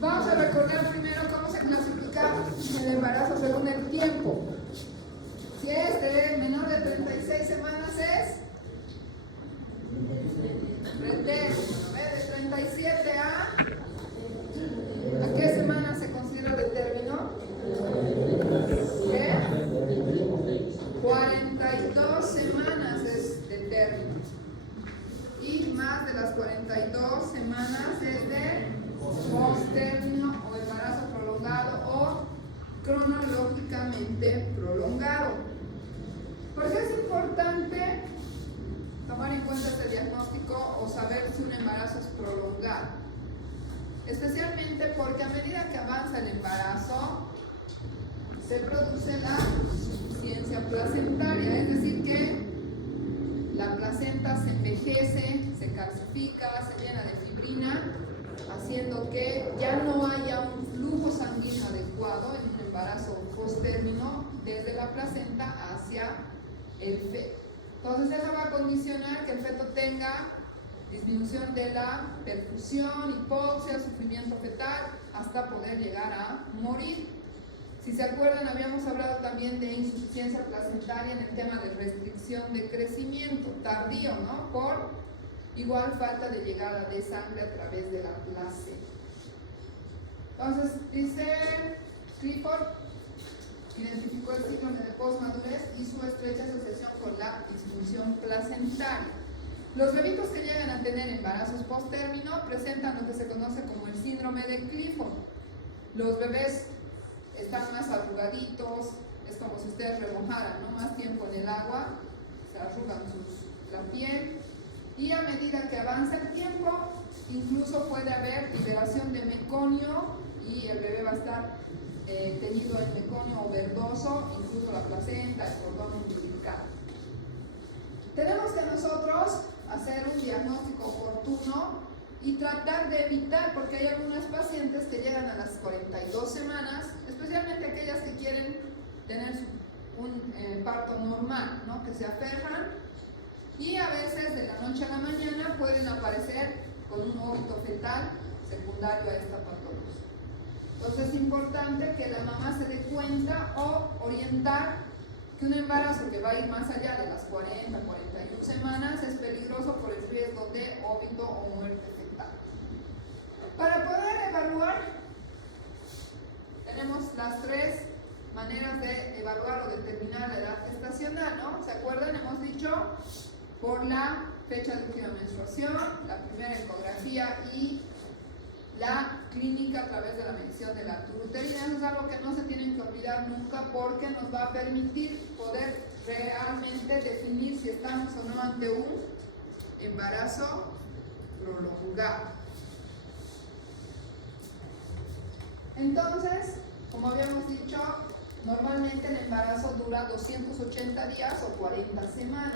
Vamos a recordar primero cómo se clasifica el embarazo según el tiempo. Si es de menor de 36 semanas es pretérmino. De 37 ¿a qué semana se considera de término? ¿Qué? 42 semanas es de término. Y más de las 42 semanas es de postérmino o embarazo prolongado o cronológicamente prolongado. ¿Por qué es importante tomar en cuenta este diagnóstico o saber si un embarazo es prolongado? Especialmente porque a medida que avanza el embarazo se produce la insuficiencia placentaria, es decir que la placenta se envejece, se calcifica, se llena de fibrina, haciendo que ya no haya un flujo sanguíneo adecuado en un embarazo postérmino desde la placenta hacia el feto. Entonces eso va a condicionar que el feto tenga disminución de la perfusión, hipoxia, sufrimiento fetal, hasta poder llegar a morir. Si se acuerdan, habíamos hablado también de insuficiencia placentaria en el tema de restricción de crecimiento tardío, ¿no? Por igual falta de llegada de sangre a través de la placenta. Entonces, dice Clifford, identificó el síndrome de posmadurez y su estrecha asociación con la disfunción placentaria. Los bebitos que llegan a tener embarazos posttérmino presentan lo que se conoce como el síndrome de Clifford. Los bebés están más arrugaditos, es como si ustedes remojaran, ¿no?, más tiempo en el agua, se arrugan la piel, y a medida que avanza el tiempo, incluso puede haber liberación de meconio y el bebé va a estar teñido en meconio o verdoso, incluso la placenta, el cordón umbilical. Tenemos que nosotros hacer un diagnóstico oportuno y tratar de evitar, porque hay algunas pacientes que llegan a las 42 semanas, especialmente aquellas que quieren tener un parto normal, ¿no?, que se aferran, y a veces de la noche a la mañana pueden aparecer con un óbito fetal secundario a esta patología. Entonces es importante que la mamá se dé cuenta o orientar que un embarazo que va a ir más allá de las 40, 41 semanas es peligroso por el riesgo de óbito o muerte fetal. Para poder evaluar, tenemos las tres maneras de evaluar o determinar la edad gestacional, ¿no? ¿Se acuerdan? Hemos dicho por la fecha de última menstruación, la primera ecografía y la clínica a través de la medición de la altura uterina. Eso es algo que no se tienen que olvidar nunca, porque nos va a permitir poder realmente definir si estamos o no ante un embarazo prolongado. Entonces, como habíamos dicho, normalmente el embarazo dura 280 días o 40 semanas.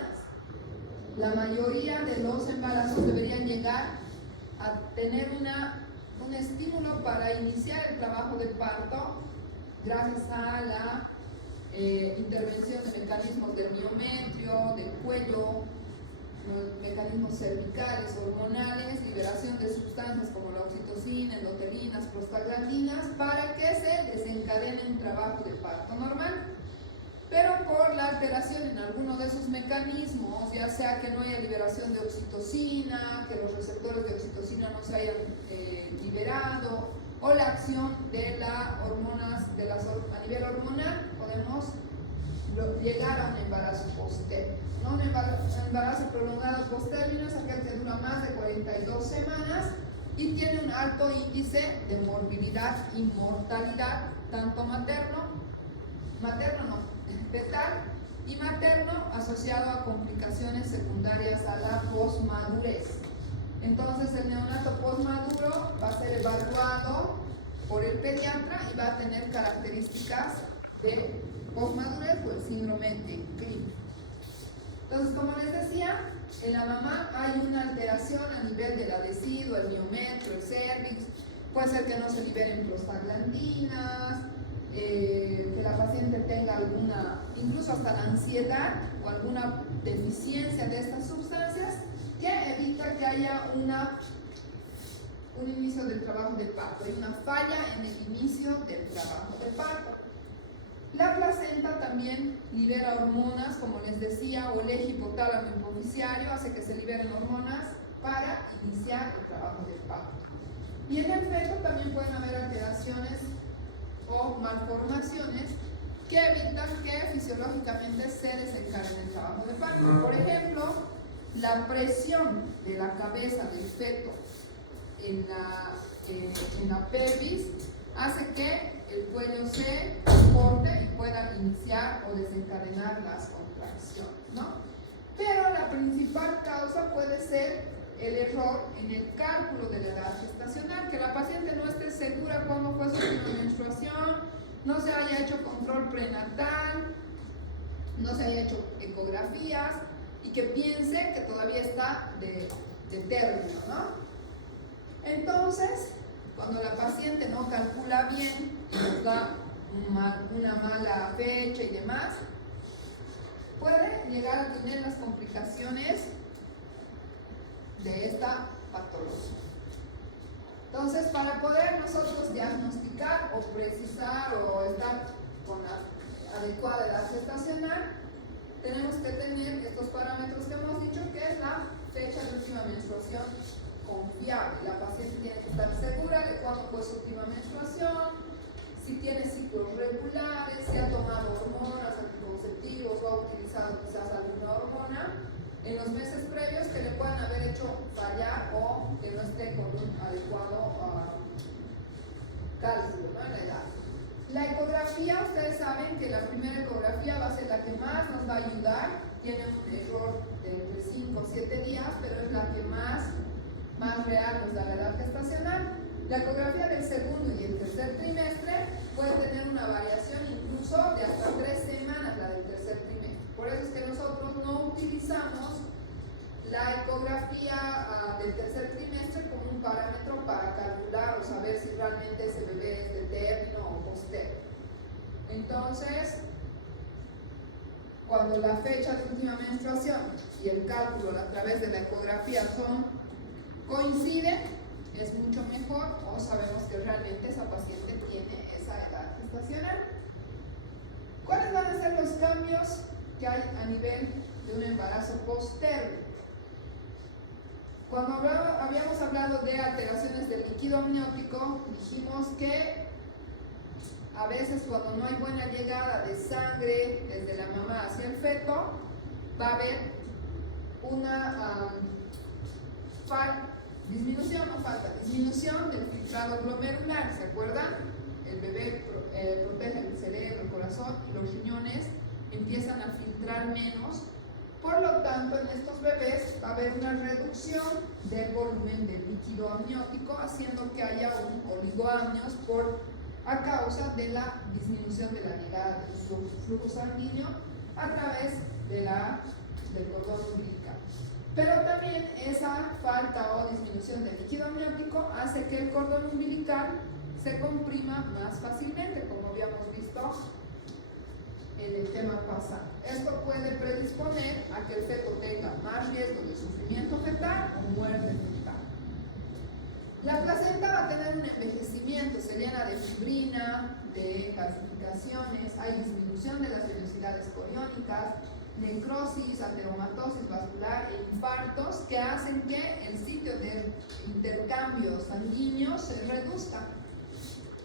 La mayoría de los embarazos deberían llegar a tener un estímulo para iniciar el trabajo de parto gracias a la intervención de mecanismos del miometrio, del cuello, mecanismos cervicales, hormonales, liberación de sustancias como la oxitocina, endotelinas, prostaglandinas, para que se desencadene un trabajo de parto normal. Pero por la alteración en alguno de esos mecanismos, ya sea que no haya liberación de oxitocina, que los receptores de oxitocina no se hayan liberado, o la acción de las hormonas a nivel hormonal, podemos llegar a un embarazo postérmino. ¿No? Un embarazo prolongado postérmino es aquel que dura más de 42 semanas y tiene un alto índice de morbilidad y mortalidad, tanto fetal y materno, asociado a complicaciones secundarias a la posmadurez. Entonces el neonato posmaduro va a ser evaluado por el pediatra y va a tener características de posmadurez o el síndrome de Clifford. Entonces, como les decía, en la mamá hay una alteración a nivel del adhesivo, el miometrio, el cervix, puede ser que no se liberen prostaglandinas, que la paciente tenga alguna, incluso hasta la ansiedad o alguna deficiencia de estas sustancias, que evita que haya haya un inicio del trabajo de parto, hay una falla en el inicio del trabajo de parto. La placenta también libera hormonas, como les decía, o el eje hipotálamo hipoficiario hace que se liberen hormonas para iniciar el trabajo de parto. Y en el feto también pueden haber alteraciones o malformaciones que evitan que fisiológicamente se desencadene el trabajo de parto. Por ejemplo, la presión de la cabeza del feto en la pelvis hace que el cuello se corte y pueda iniciar o desencadenar las contracciones, ¿no? Pero la principal causa puede ser el error en el cálculo de la edad gestacional, que la paciente no esté segura cuándo fue su última menstruación, no se haya hecho control prenatal, no se haya hecho ecografías y que piense que todavía está de término, ¿no? Entonces, cuando la paciente no calcula bien y nos da una mala fecha y demás, puede llegar a tener las complicaciones de esta patología. Entonces, para poder nosotros diagnosticar o precisar o estar con la adecuada edad gestacional, tenemos que tener estos parámetros que hemos dicho, que es la fecha de última menstruación confiable. La paciente tiene que estar segura de cuándo fue su última menstruación, si tiene ciclos regulares, si ha tomado hormonas, anticonceptivos o ha utilizado quizás alguna hormona en los meses previos que le puedan haber hecho fallar o que no esté con un adecuado cálculo, ¿no? En la edad. La ecografía, ustedes saben que la primera ecografía va a ser la que más nos va a ayudar. Tiene un error de entre 5 o 7 días, pero es la que más real nos da la edad gestacional. La ecografía del segundo y el tercer trimestre puede tener una variación incluso de hasta 3 semanas, la del tercer trimestre. Por eso es que nosotros no utilizamos la ecografía del tercer trimestre como un parámetro para calcular o saber si realmente ese bebé es de término o postérmino. Entonces, cuando la fecha de última menstruación y el cálculo a través de la ecografía coinciden, es mucho mejor, o sabemos que realmente esa paciente tiene esa edad gestacional. ¿Cuáles van a ser los cambios que hay a nivel de un embarazo postérmino? Cuando habíamos hablado de alteraciones del líquido amniótico, dijimos que a veces cuando no hay buena llegada de sangre desde la mamá hacia el feto, va a haber una disminución del filtrado glomerular. ¿Se acuerdan? El bebé protege el cerebro, el corazón y los riñones empiezan a filtrar menos. Por lo tanto, en estos bebés va a haber una reducción del volumen del líquido amniótico, haciendo que haya un oligoamnios a causa de la disminución de la llegada del flujo sanguíneo a través del cordón umbilical. Pero también esa falta o disminución del líquido amniótico hace que el cordón umbilical se comprima más fácilmente, como habíamos visto en el tema pasado. Esto puede predisponer a que el feto tenga más riesgo de sufrimiento fetal o muerte fetal. La placenta va a tener un envejecimiento, se llena de fibrina, de calcificaciones, hay disminución de las velocidades coriónicas, necrosis, ateromatosis vascular e infartos que hacen que el sitio de intercambio sanguíneo se reduzca.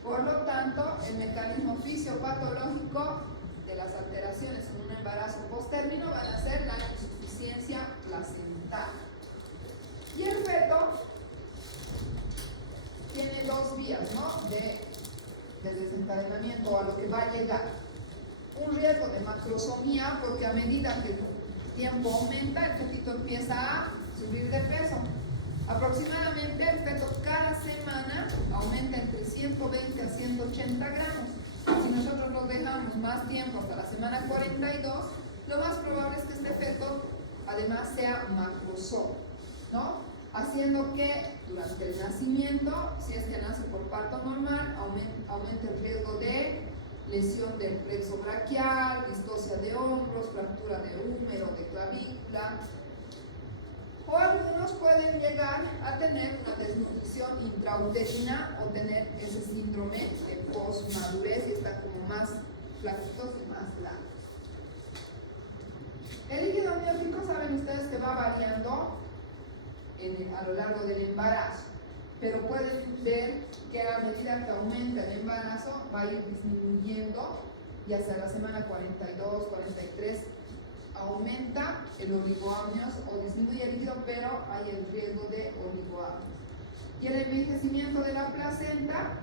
Por lo tanto, el mecanismo fisiopatológico de las alteraciones en un embarazo postérmino van a ser la insuficiencia placental. Y el feto tiene dos vías, ¿no? de desencadenamiento a lo que va a llegar. Un riesgo de macrosomía, porque a medida que el tiempo aumenta, el fetito empieza a subir de peso. Aproximadamente el feto cada semana aumenta entre 120 a 180 gramos. Si nosotros lo dejamos más tiempo, hasta la semana 42, lo más probable es que este feto además sea macrosómico, ¿no? Haciendo que durante el nacimiento, si es que nace por parto normal, aumente el riesgo de lesión del plexo braquial, distocia de hombros, fractura de húmero, de clavícula. O algunos pueden llegar llegar a tener una desnutrición intrauterina o tener ese síndrome de postmadurez y están como más flaquitos y más blancos. El líquido amniótico, saben ustedes que va variando a lo largo del embarazo, pero pueden ver que a medida que aumenta el embarazo va a ir disminuyendo y hacia la semana 42, 43 aumenta el oligoamnios o disminuye el líquido, pero hay el riesgo de oligoamnios. Y el envejecimiento de la placenta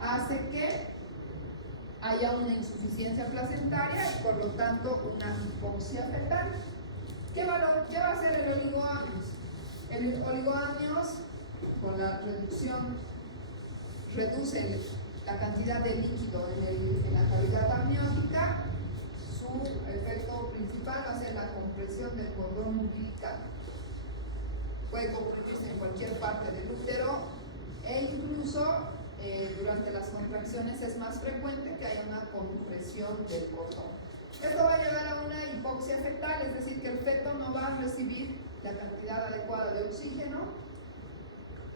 hace que haya una insuficiencia placentaria y por lo tanto una hipoxia fetal. ¿Qué va a hacer el oligoamnios? El oligoamnios, con la reducción, reduce la cantidad de líquido en la cavidad amniótica. Su efecto principal va a ser la compresión del cordón umbilical. Puede comprimirse en cualquier parte del útero e incluso durante las contracciones es más frecuente que haya una compresión del cordón. Esto va a llevar a una hipoxia fetal, es decir, que el feto no va a recibir la cantidad adecuada de oxígeno,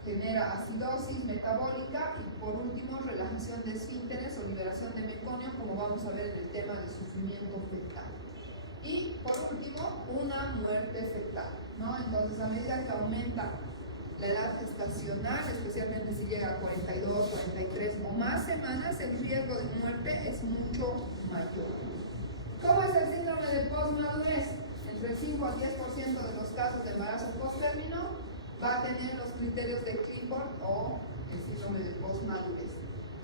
genera acidosis metabólica y por último relajación de esfínteres o liberación de meconio, como vamos a ver en el tema del sufrimiento fetal. Y por último, una muerte fetal, ¿no? Entonces, a medida que aumenta la edad gestacional, especialmente si llega a 42, 43 o más semanas, el riesgo de muerte es mucho mayor. ¿Cómo es el síndrome de postmadurez? Entre el 5 al 10% de los casos de embarazo posttérmino va a tener los criterios de Clifford o el síndrome de postmadurez.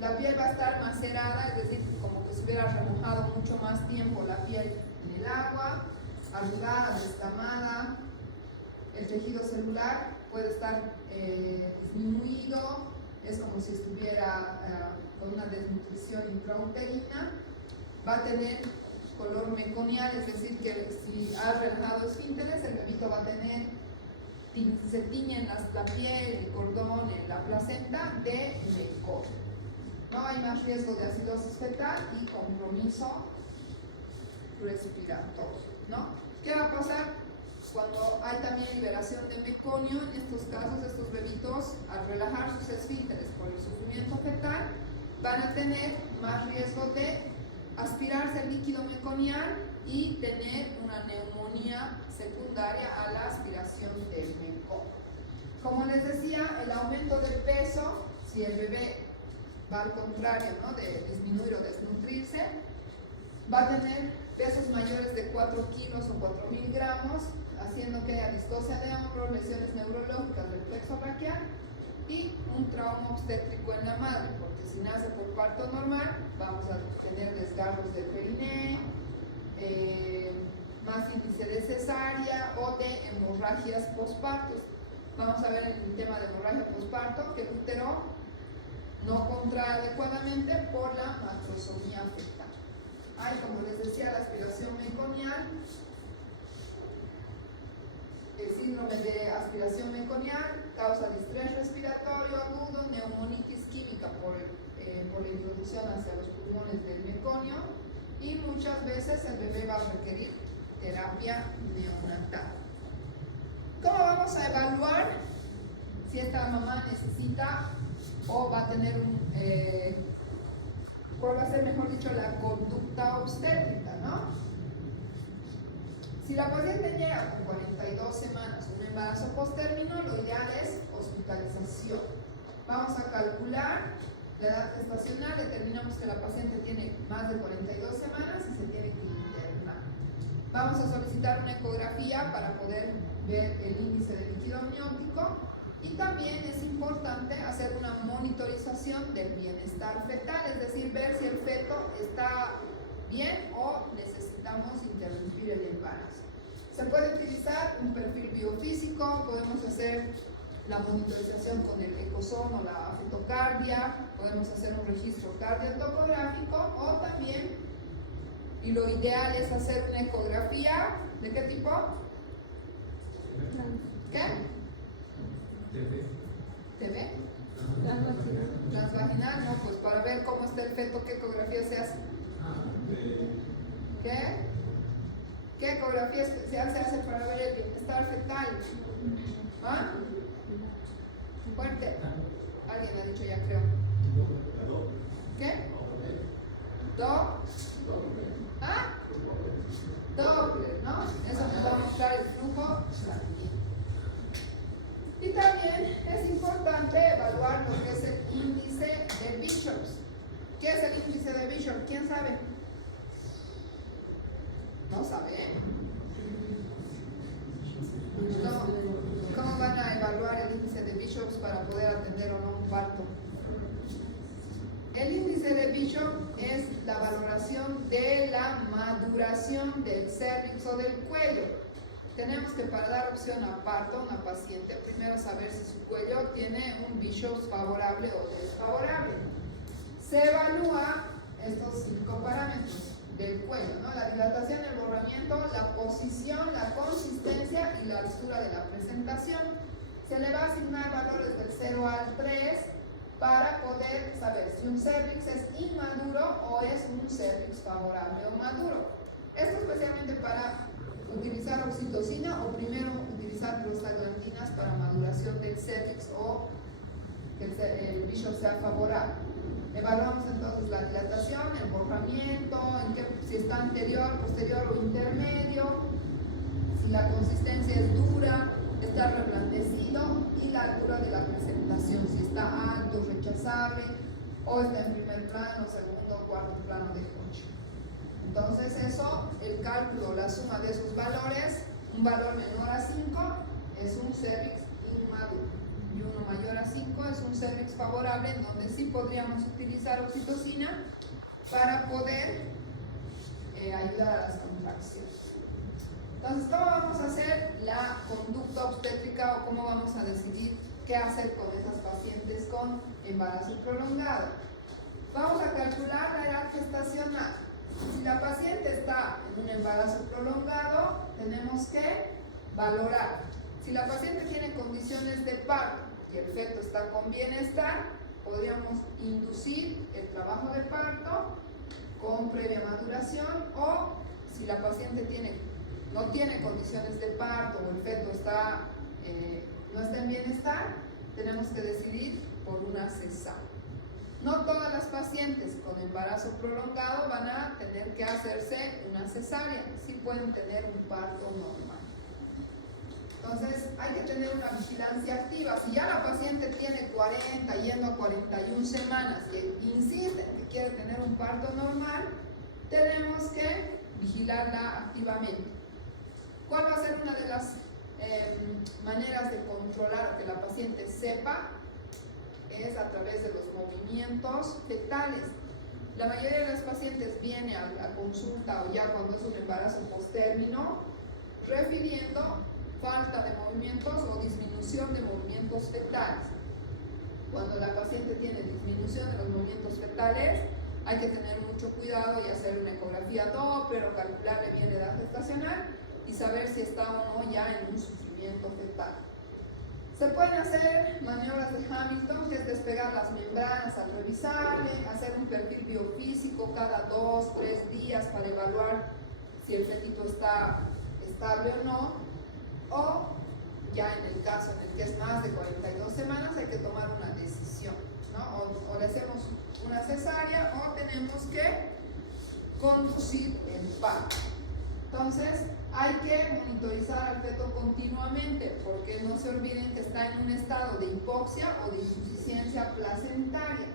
La piel va a estar macerada, es decir, como que se hubiera remojado mucho más tiempo la piel en el agua, arrugada, descamada. El tejido celular puede estar disminuido, es como si estuviera con una desnutrición intrauterina. Va a tener color meconial, es decir, que si ha relajado esfínteres, el bebito va a tener, se tiñe en la piel, el cordón, en la placenta de meconio. No hay más riesgo de acidosis fetal y compromiso respiratorio, ¿no? ¿Qué va a pasar cuando hay también liberación de meconio? En estos casos, estos bebitos, al relajar sus esfínteres por el sufrimiento fetal, van a tener más riesgo de aspirarse el líquido meconial y tener una neumonía secundaria a la aspiración del meconio. Como les decía, el aumento del peso, si el bebé va al contrario, ¿no?, de disminuir o desnutrirse, va a tener pesos mayores de 4 kilos o 4.000 gramos, haciendo que haya distocia de hombro, lesiones neurológicas del plexo braquial y un trauma obstétrico en la madre, porque si nace por parto normal, vamos a tener desgarros del periné, más índice de cesárea o de hemorragias pospartos. Vamos a ver en el tema de hemorragia posparto que el útero no contrae adecuadamente por la macrosomía fetal. Hay, como les decía, la aspiración meconial, el síndrome de aspiración meconial causa distrés respiratorio agudo, neumonitis química por la introducción hacia los pulmones del meconio y muchas veces el bebé va a requerir terapia neonatal. ¿Cómo vamos a evaluar si esta mamá necesita o va a tener cuál va a ser, mejor dicho, la conducta obstétrica, ¿no? Si la paciente llega con 42 semanas, un embarazo posttérmino, lo ideal es hospitalización. Vamos a calcular la edad gestacional, determinamos que la paciente tiene más de 42 semanas y se tiene que internar. Vamos a solicitar una ecografía para poder ver el índice de líquido amniótico y también es importante hacer una monitorización del bienestar fetal, es decir, ver si el feto está bien o necesitamos interrumpir el embarazo. Se puede utilizar un perfil biofísico, podemos hacer la monitorización con el ecosón o la fetocardia, podemos hacer un registro cardiotocográfico o también, y lo ideal es hacer una ecografía, ¿de qué tipo? ¿Qué? ¿TV? Transvaginal, no, pues para ver cómo está el feto, ¿qué ecografía se hace? ¿Qué? ¿Qué ecografía especial se hace para ver el bienestar fetal? ¿Ah? fuerte. Alguien ha dicho ya, creo. ¿Qué? ¿Ah? Doppler, ¿no? Eso nos va a mostrar el flujo sanguíneo. Y también es importante evaluar lo que es el índice de Bishop. ¿Qué es el índice de Bishop? ¿Quién sabe? ¿No sabe? ¿Cómo van a evaluar el índice de Bishop para poder atender o no un parto? El índice de Bishop es la valoración de la maduración del cérvix o del cuello. Tenemos que, para dar opción a parto a una paciente, primero saber si su cuello tiene un Bishop favorable o desfavorable. Se evalúa estos 5 parámetros del cuello, ¿no? La dilatación, el borramiento, la posición, la consistencia y la altura de la presentación. Se le va a asignar valores del 0 al 3 para poder saber si un cérvix es inmaduro o es un cérvix favorable o maduro. Esto especialmente para utilizar oxitocina o primero utilizar prostaglandinas para maduración del cérvix o que el Bishop sea favorable. Evaluamos entonces la dilatación, el borramiento, si está anterior, posterior o intermedio, si la consistencia es dura, está reblandecido, y la altura de la presentación, si está alto, rechazable, o está en primer plano, segundo o cuarto plano de Hodge. Entonces eso, el cálculo, la suma de esos valores, un valor menor a 5 es un cérvix inmaduro y uno mayor a 5 es un cérvix favorable, en donde sí podríamos utilizar oxitocina para poder ayudar a las contracciones. Entonces, ¿cómo vamos a hacer la conducta obstétrica o cómo vamos a decidir qué hacer con esas pacientes con embarazo prolongado? Vamos a calcular la edad gestacional. Si la paciente está en un embarazo prolongado, tenemos que valorar. Si la paciente tiene condiciones de parto y el feto está con bienestar, podríamos inducir el trabajo de parto con previa maduración, o si la paciente no tiene condiciones de parto o el feto no está en bienestar, tenemos que decidir por una cesárea. No todas las pacientes con embarazo prolongado van a tener que hacerse una cesárea, sí pueden tener un parto normal. Entonces hay que tener una vigilancia activa. Si ya la paciente tiene 40, yendo a 41 semanas y insiste en que quiere tener un parto normal, tenemos que vigilarla activamente. ¿Cuál va a ser una de las maneras de controlar que la paciente sepa? Es a través de los movimientos fetales. La mayoría de las pacientes viene a la consulta o ya cuando es un embarazo postérmino refiriendo falta de movimientos o disminución de movimientos fetales. Cuando la paciente tiene disminución de los movimientos fetales, hay que tener mucho cuidado y hacer una ecografía Doppler o calcularle bien la edad gestacional y saber si está o no ya en un sufrimiento fetal. Se pueden hacer maniobras de Hamilton, que es despegar las membranas al revisarle, hacer un perfil biofísico cada 2-3 días para evaluar si el fetito está estable o no, o ya en el caso en el que es más de 42 semanas hay que tomar una decisión, ¿no? O le hacemos una cesárea o tenemos que conducir el parto. Entonces hay que monitorizar al feto continuamente, porque no se olviden que está en un estado de hipoxia o de insuficiencia placentaria.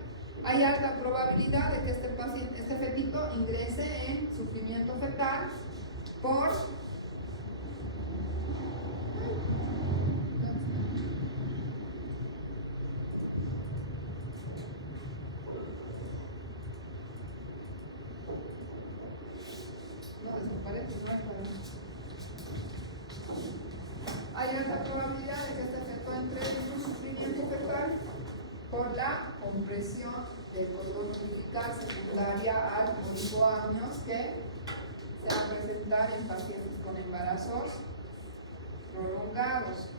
Hay alta probabilidad de que este fetito ingrese en sufrimiento fetal por hay alta probabilidad de que este feto entre en un sufrimiento fetal por la compresión del cordón umbilical secundaria al oligoamnios que se va a presentar en pacientes con embarazos prolongados.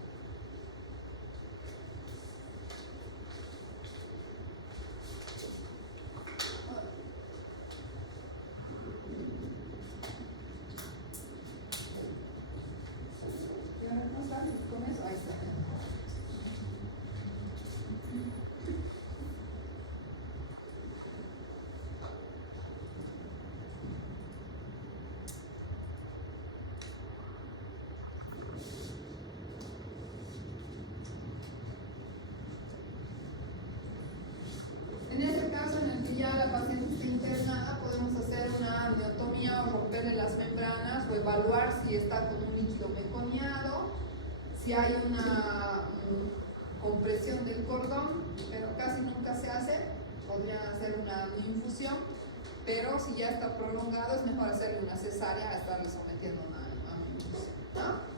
ya la paciente está internada, podemos hacer una amniotomía o romperle las membranas o evaluar si está con un líquido meconiado, si hay una compresión del cordón, pero casi nunca se hace. Podrían hacer una infusión, pero si ya está prolongado es mejor hacerle una cesárea a estarle sometiendo a una infusión, ¿no?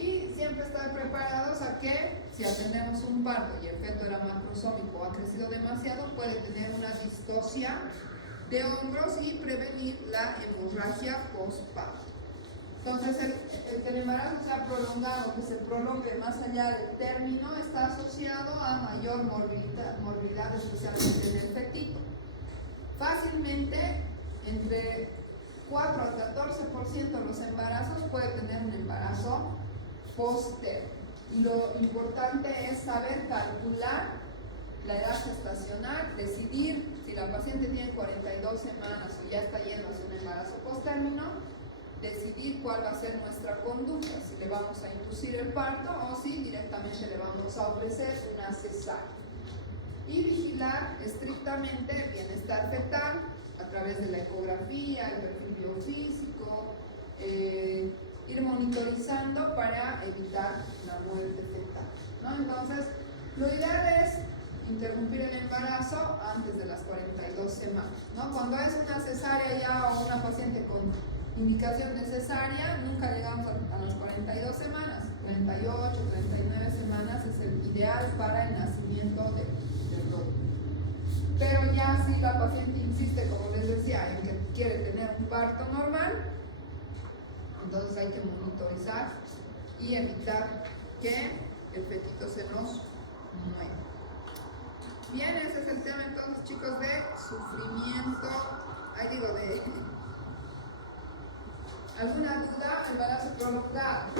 Y siempre estar preparados a que si atendemos un parto y el feto era macrosómico o ha crecido demasiado, puede tener una distocia de hombros y prevenir la hemorragia postparto. Entonces, el que el embarazo sea prolongado, que se prolongue más allá del término, está asociado a mayor morbilidad, especialmente en el fetito. Fácilmente, entre 4 al 14% de los embarazos puede tener un embarazo postparto. Y lo importante es saber calcular la edad gestacional, decidir si la paciente tiene 42 semanas o ya está yendo hacia un embarazo posttérmino, decidir cuál va a ser nuestra conducta, si le vamos a inducir el parto o si directamente le vamos a ofrecer una cesárea. Y vigilar estrictamente el bienestar fetal a través de la ecografía, el perfil biofísico, ir monitorizando para evitar la muerte fetal, ¿no? Entonces, lo ideal es interrumpir el embarazo antes de las 42 semanas, ¿no? Cuando es una cesárea ya o una paciente con indicación necesaria, nunca llegamos a las 42 semanas. 38, 39 semanas es el ideal para el nacimiento del bebé. Pero ya si la paciente insiste, como les decía, en que quiere tener un parto normal, entonces hay que monitorizar y evitar que el fetito se nos muera. Bien, ese es el tema entonces, chicos, de sufrimiento, ¿alguna duda? Embarazo prolongado.